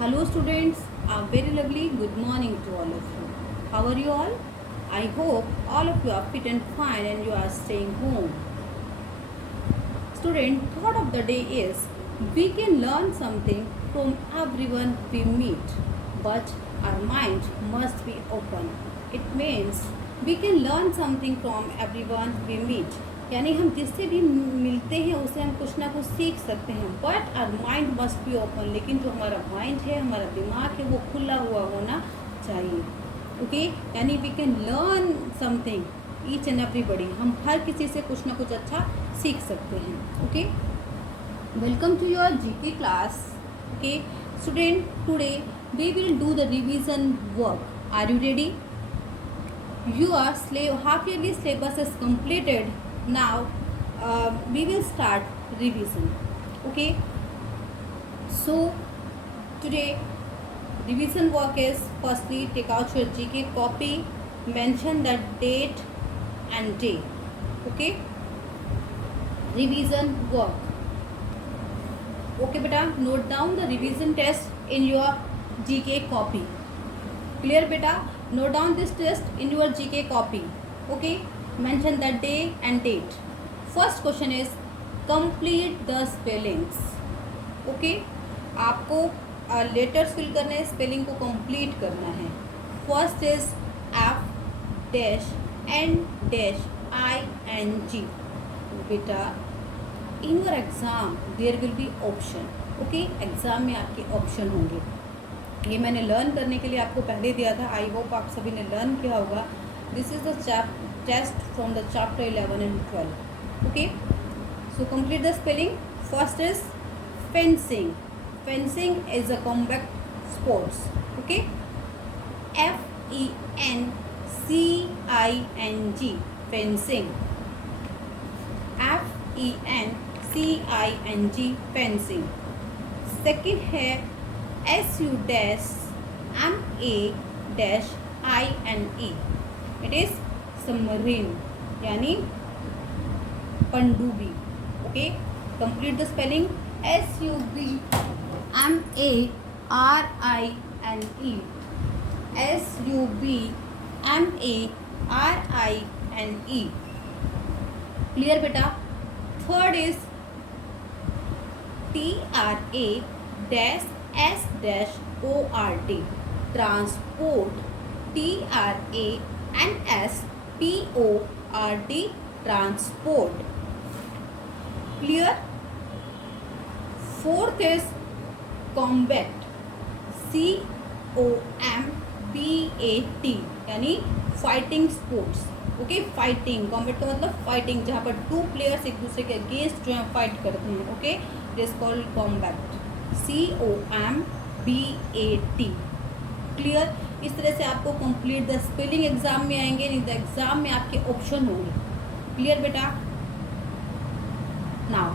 Hello students, a very lovely good morning to all of you. How are you all? I hope all of you are fit and fine and you are staying home. Student, thought of the day is we can learn something from everyone we meet, but our mind must be open. It means we can learn something from everyone we meet. यानी हम जिससे भी मिलते हैं उससे हम कुछ ना कुछ सीख सकते हैं, but our mind must be open. लेकिन जो हमारा माइंड है, हमारा दिमाग है, वो खुला हुआ होना चाहिए. ओके, यानी we can learn something each and everybody. हम हर किसी से कुछ ना कुछ अच्छा सीख सकते हैं. Okay, welcome to your GK class. Okay student, today we will do the revision work. Are you ready? Your half yearly syllabus is completed. Now we will start revision. Okay, so today revision work is, firstly take out your GK copy, mention the date and day. Okay, revision work. Okay beta, note down the revision test in your GK copy. Clear beta? Note down this test in your GK copy. Okay, mention the day and date. First question is complete the spellings. Okay, आपको letters fill करने हैं, spelling को complete करना है. First is F dash N dash I N G. बेटा in your exam there will be option. Okay, exam में आपके option होंगे. ये मैंने लर्न करने के लिए आपको पहले दिया था. आई होप आप सभी ने लर्न किया होगा. This is the test from the chapter 11 and 12. Okay, so complete the spelling. First is fencing. Fencing is a combat sports. Okay, FENCING fencing. FENCING fencing. Second है SUMAINE. इट इज सबमरीन यानी पनडुब्बी. Okay, complete the spelling. SUBMARINE. SUBMARINE. Clear बेटा? Third is TRASPORT transport. TRANSPORT transport. Clear? Fourth is combat. COMBAT यानी fighting sports. Okay, fighting. Combat का मतलब fighting, जहाँ पर two players एक दूसरे के अगेंस्ट जो है फाइट करते हैं. Okay, it is called combat. COMBAT. Clear? इस तरह से आपको कंप्लीट द स्पेलिंग एग्जाम में आएंगे. नहीं तो एग्जाम में आपके ऑप्शन होंगे. क्लियर बेटा? Now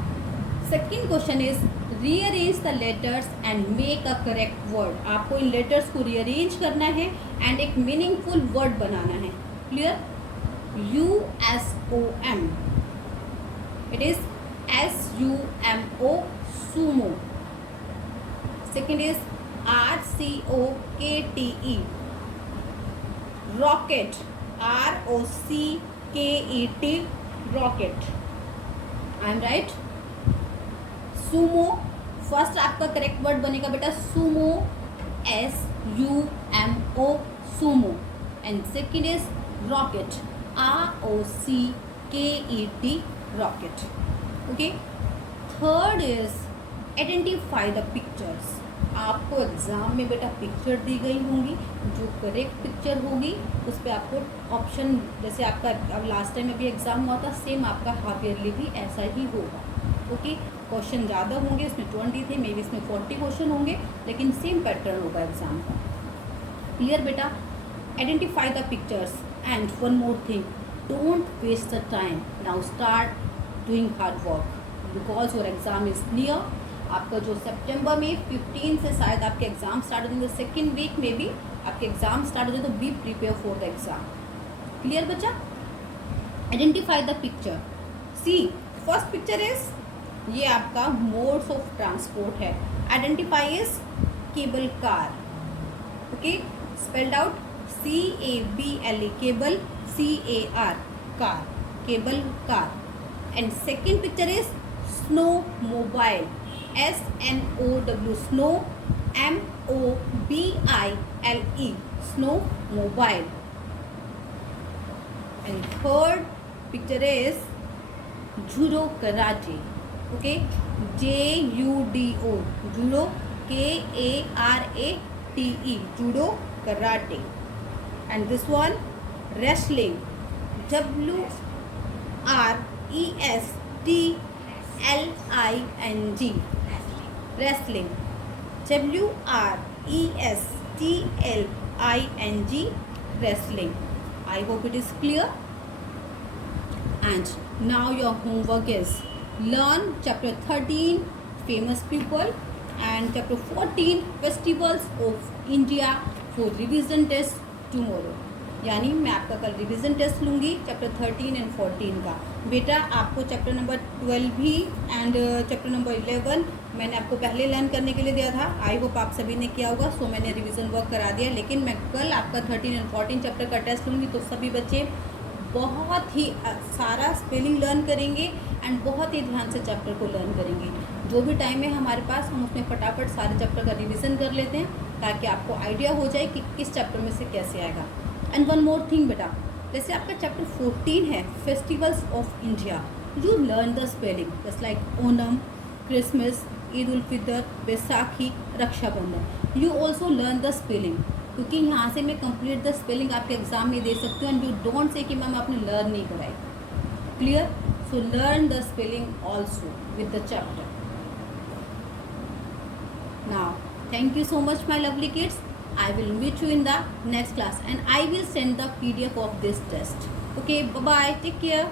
second question is rearrange the letters and make a correct word. आपको इन लेटर्स को रीअरेंज करना है एंड एक मीनिंगफुल वर्ड बनाना है. Clear? USOM. It is SUMO sumo. Second is ROCKET rocket. ROCKET rocket. I am right? Sumo. First आपका correct word बनेगा बेटा sumo. SUMO sumo. And second is rocket. ROCKET rocket. Okay. Third is identify the pictures. आपको exam में बेटा picture दी गई होंगी. जो correct picture होगी उस पर आपको ऑप्शन, जैसे आपका अब लास्ट टाइम अभी एग्जाम हुआ था, सेम आपका हाफ ईयरली भी ऐसा ही होगा. ओके, क्वेश्चन ज़्यादा होंगे, इसमें 20 थे, मे बी इसमें 40 क्वेश्चन होंगे, लेकिन सेम पैटर्न होगा एग्जाम का. क्लियर बेटा? Identify the pictures. And one more thing, don't waste the time. Now start doing hard work because your exam is near. आपका जो सितंबर में 15 से शायद आपके एग्जाम स्टार्ट हो जाएंगे, सेकेंड वीक में भी आपके एग्जाम स्टार्ट हो जाए, तो be prepare for the exam. Clear बच्चा? Identify the picture. See first picture is, ये आपका मोड्स ऑफ ट्रांसपोर्ट है. Identify is cable car. Okay, spelled out CABLE, cable, CAR, car, cable car. And second picture is snowmobile, SNOW, snow, MOBILE, snowmobile. And third picture is judo karate. Okay, JUDO, judo, KARATE, judo karate. And this one wrestling, WRESTLING, wrestling, WRESTLING, wrestling. I hope it is clear. And now your homework is learn chapter 13 famous people and chapter 14 festivals of India for revision test tomorrow. यानी मैं आपका कल revision test लूँगी chapter 13 and 14 का. बेटा आपको chapter number 12 भी and chapter number 11 मैंने आपको पहले लर्न करने के लिए दिया था. आई होप आप सभी ने किया होगा. सो मैंने रिवीजन वर्क करा दिया. लेकिन मैं कल आपका 13 एंड 14 चैप्टर का टेस्ट लूँगी तो सभी बच्चे बहुत ही सारा स्पेलिंग लर्न करेंगे एंड बहुत ही ध्यान से चैप्टर को लर्न करेंगे. जो भी टाइम है हमारे पास हम उसमें फटाफट सारे चैप्टर का रिवीजन कर लेते हैं ताकि आपको आइडिया हो जाए कि किस चैप्टर में से कैसे आएगा. एंड वन मोर थिंग बेटा, जैसे आपका चैप्टर 14 है festivals of India, you learn the spelling just like Onam, Christmas, Eid ul Fitr, Baisakhi, Rakshabandhan. You also learn the spelling क्योंकि यहाँ से मैं कंप्लीट द स्पेलिंग आपके एग्जाम में दे सकती हूँ. एंड यू डोंट से कि मैम आपने लर्न नहीं कराई. Clear? So learn the spelling also with the chapter. Now thank you so much my lovely kids. I will meet you in the next class and I will send the PDF of this test. Okay, bye bye, take care.